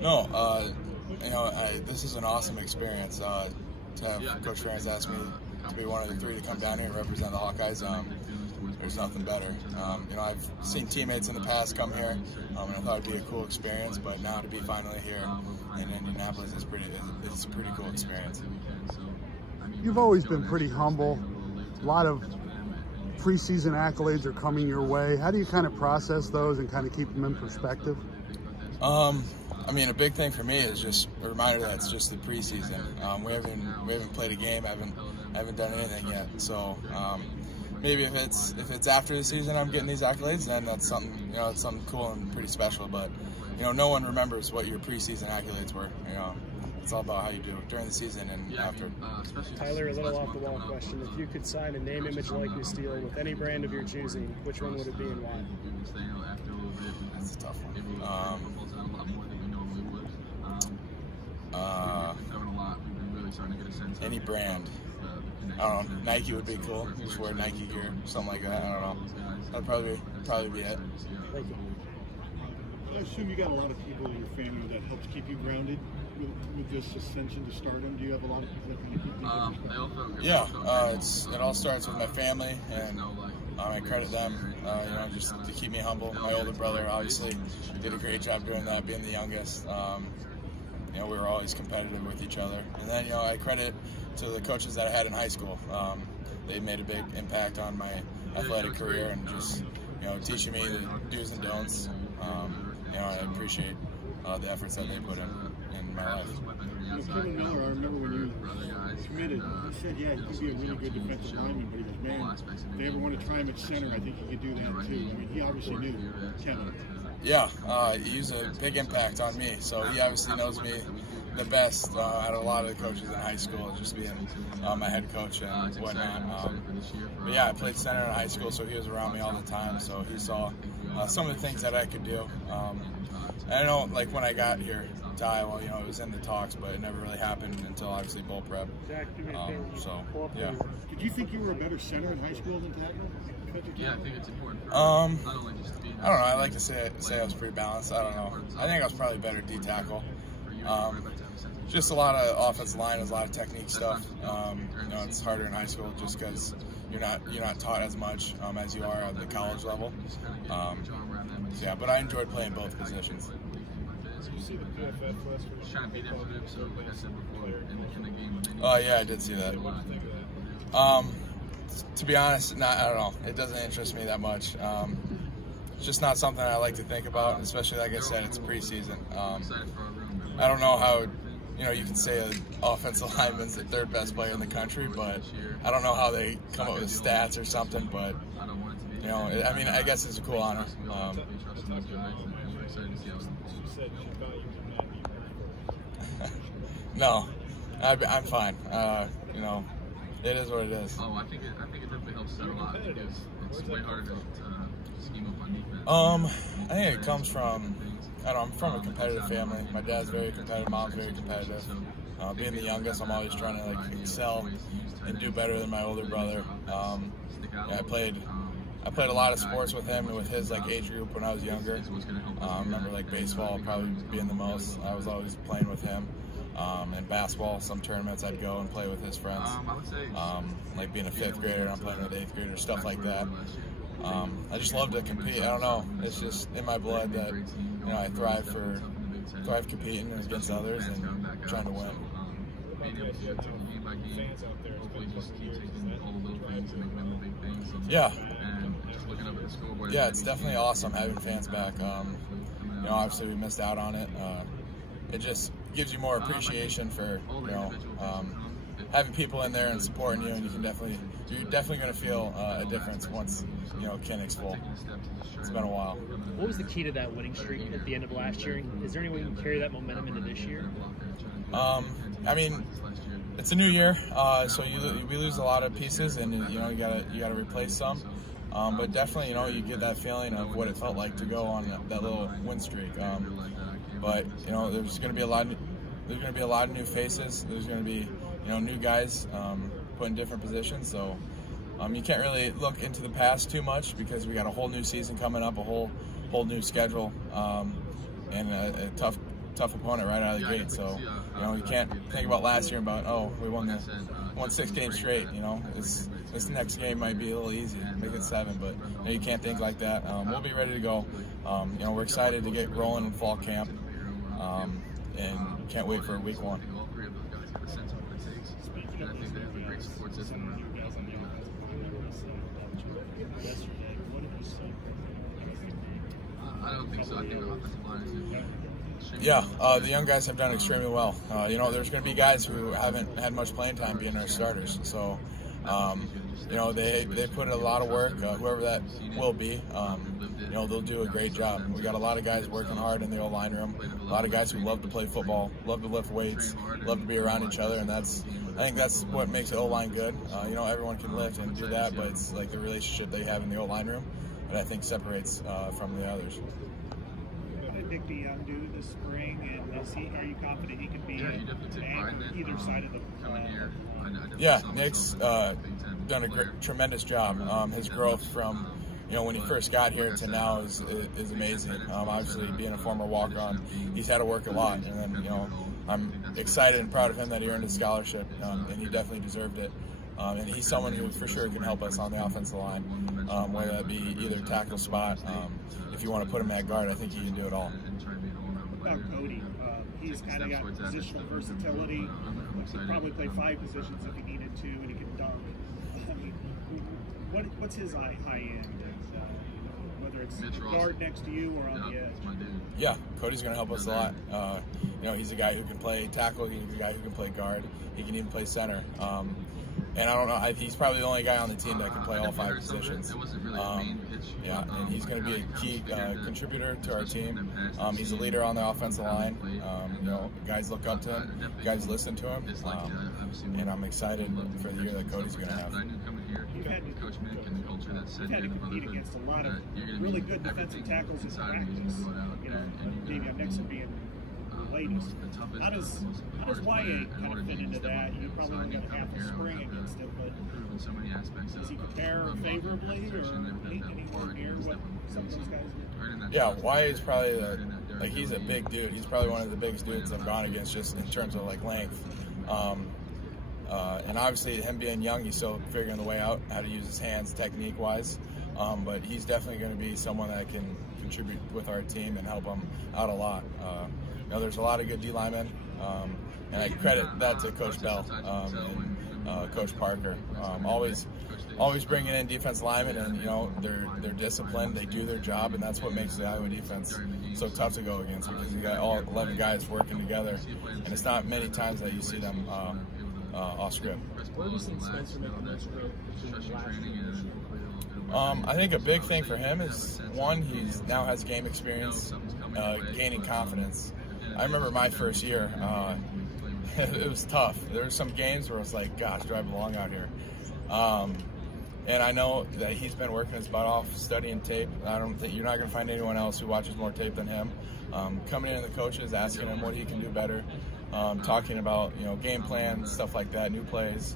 No, this is an awesome experience to have Coach Ferentz ask me to be one of the 3 to come down here and represent the Hawkeyes. There's nothing better. I've seen teammates in the past come here, and I thought it'd be a cool experience. But now to be finally here in Indianapolis is it's a pretty cool experience. You've always been pretty humble. A lot of preseason accolades are coming your way. How do you kind of process those and kind of keep them in perspective? A big thing for me is just a reminder that it's just the preseason. We haven't played a game. I haven't done anything yet. So maybe if it's after the season I'm getting these accolades, then that's something it's something cool and pretty special. But no one remembers what your preseason accolades were. It's all about how you do during the season and after. Tyler, a little off the wall question: if you could sign a name, image, likeness deal with any brand of your choosing, which one would it be and why? That's a tough one. Any brand. I don't know. Nike would be cool. Just wear Nike gear, something like that. I don't know. That'd probably be it. Thank you. I assume you got a lot of people in your family that helps keep you grounded with this ascension to stardom. Do you have a lot of people that kind of keep you grounded? Yeah, it all starts with my family, and I credit them, just to keep me humble. My older brother obviously did a great job doing that, being the youngest. We were always competitive with each other. And then, I credit to the coaches that I had in high school. They made a big impact on my athletic career and just, teaching me the do's and don'ts. I appreciate the efforts that they put in my life. Kevin Miller, I remember when you committed, he said, yeah, he could be a really good defensive lineman, but he goes, man, if they ever want to try him at center, I think he could do that too. He obviously knew Kevin. Yeah, he used a big impact on me, so he obviously knows me the best out of a lot of the coaches in high school, just being my head coach and whatnot. But yeah, I played center in high school, so he was around me all the time, so he saw some of the things that I could do. And I know, when I got here to Iowa, it was in the talks, but it never really happened until obviously bowl prep. So, yeah. Did you think you were a better center in high school than tackle? Yeah, I think it's important. I don't know. I like to say I was pretty balanced. I don't know. I think I was probably better D tackle. Just a lot of offensive line, there's a lot of technique stuff. It's harder in high school just because you're not taught as much as you are at the college level. Yeah, but I enjoyed playing both positions. Oh yeah, I did see that. To be honest, I don't know. It doesn't interest me that much. It's just not something I like to think about, especially, like I said, it's preseason. I don't know how, you can say an offensive lineman's the 3rd best player in the country, but I don't know how they come up with stats or something, but, I guess it's a cool honor. No, I'm fine. It is what it is. Oh, I think it definitely helps set a lot because it's way harder to scheme up on defense. I think it comes from, I'm from a competitive family. My dad's very competitive, mom's very competitive. Being the youngest, I'm always trying to excel and do better than my older brother. I played a lot of sports with him and with his age group when I was younger. I remember baseball probably being the most. I was always playing with him. And basketball, some tournaments I'd go and play with his friends. Like being a 5th grader and I'm playing with 8th graders, stuff like that. I just love to compete. I don't know. It's just in my blood that I thrive competing against others and trying to win. Yeah. Yeah, it's definitely awesome having fans back. Obviously we missed out on it. It just gives you more appreciation for having people in there and supporting you, and you're definitely going to feel a difference once Kinnick's full. It's been a while. What was the key to that winning streak at the end of last year? Is there any way you can carry that momentum into this year? It's a new year, so we lose a lot of pieces, and you gotta replace some. But definitely, you get that feeling of what it felt like to go on that little win streak. But there's going to be a lot of new faces. There's going to be new guys put in different positions. So you can't really look into the past too much because we got a whole new season coming up, a whole whole new schedule, and a tough opponent right out of the gate. So, you know, you can't think about last year about, oh, we won 6 games straight. You know, this next game might be a little easy, make it 7, but you know, you can't think like that. We'll be ready to go. You know, we're excited to get rolling in fall camp, and can't wait for week 1. I don't think so. I think the offensive line is Yeah, the young guys have done extremely well. You know, there's going to be guys who haven't had much playing time being our starters. So, you know, they put in a lot of work. Whoever that will be, you know, they'll do a great job. We got a lot of guys working hard in the O-line room. A lot of guys who love to play football, love to lift weights, love to be around each other, and I think that's what makes the O-line good. You know, everyone can lift and do that, but it's like the relationship they have in the O-line room that I think separates from the others. What did Nick Dion do this spring, and are you confident he can be either side of the Yeah, Nick's done a tremendous job. His growth from, you know, when he first got here to now is amazing. Obviously, being a former walk-on, he's had to work a lot, and then, you know, I'm excited and proud of him that he earned a scholarship, and he definitely deserved it. And he's someone who for sure can help us on the offensive line, whether that be either tackle spot. If you want to put him at guard, I think he can do it all. What about Cody? He's kind of got positional versatility. He could probably play 5 positions if he needed to, and he can dunk. I mean, what's his high end? Whether it's guard next to you or on the edge? Yeah, Cody's going to help us a lot. You know, he's a guy who can play tackle. He's a guy who can play guard. He can even play center. And I don't know, he's probably the only guy on the team that can play all 5 positions. Yeah, and he's going to be a key contributor to our team. He's a leader on the offensive line. You know, guys look up to him, guys listen to him, and I'm excited for the year that Cody's going to have. You've had to compete against a lot of really good defensive tackles in practice. You know, Davion Nixon being the latest. How does YA kind of fit into that? You probably only got half a spring against it, but does he compare favorably or anywhere near what some of those guys do? Yeah, YA is probably like, he's a big dude. He's probably one of the biggest dudes I've gone against just in terms of like length. And obviously him being young, he's still figuring the way out how to use his hands technique-wise. But he's definitely going to be someone that can contribute with our team and help them out a lot. You know, there's a lot of good D linemen, and I credit that to Coach Bell and Coach Parker. Always bringing in defense linemen, and you know, they're disciplined, they do their job, and that's what makes the Iowa defense so tough to go against, because you got all 11 guys working together, and it's not many times that you see them off script. What have you seen Spencer make the most I think a big thing for him is, one, he's now has game experience, gaining confidence. I remember my first year, it was tough. There were some games where I was like, gosh, do I belong out here? And I know that he's been working his butt off, studying tape. I don't think you're not going to find anyone else who watches more tape than him. Coming in to the coaches, asking him what he can do better, talking about, you know, game plan, stuff like that, new plays,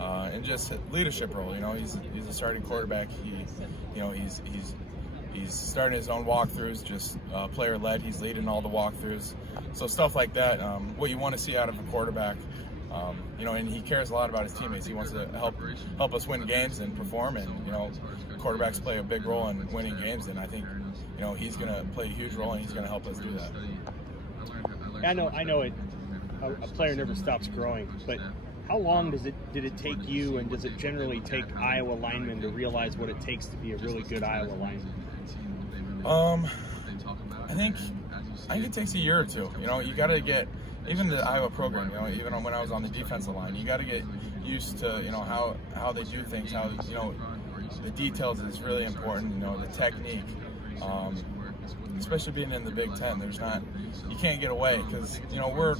and just leadership role. You know, he's a starting quarterback. He's starting his own walkthroughs, just player led. He's leading all the walkthroughs, so stuff like that. What you want to see out of a quarterback. You know, and he cares a lot about his teammates. He wants to help us win games and perform, and you know, quarterbacks play a big role in winning games, and I think, you know, he's going to play a huge role, and he's going to help us do that. I know it. A player never stops growing, but how long did it take you, and does it generally take Iowa linemen to realize what it takes to be a really good Iowa lineman? I think it takes a year or two. You know, you got to get, even the Iowa program, you know, even when I was on the defensive line, you got to get used to, you know, how they do things, how, you know, the details is really important, you know, the technique, especially being in the Big Ten. You can't get away, because, you know, we're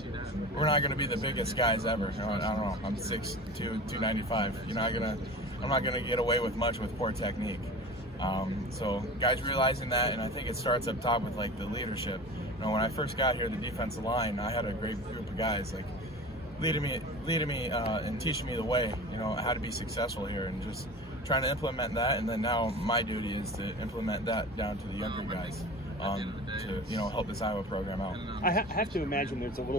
not going to be the biggest guys ever. You know, I don't know, I'm 6'2", 295. I'm not gonna get away with much with poor technique. So guys realizing that, and I think it starts up top with like the leadership. You know, when I first got here, the defensive line, I had a great group of guys like leading me and teaching me the way, you know, how to be successful here, and just trying to implement that, and then now my duty is to implement that down to the younger guys to help this Iowa program out. I have to imagine there's a little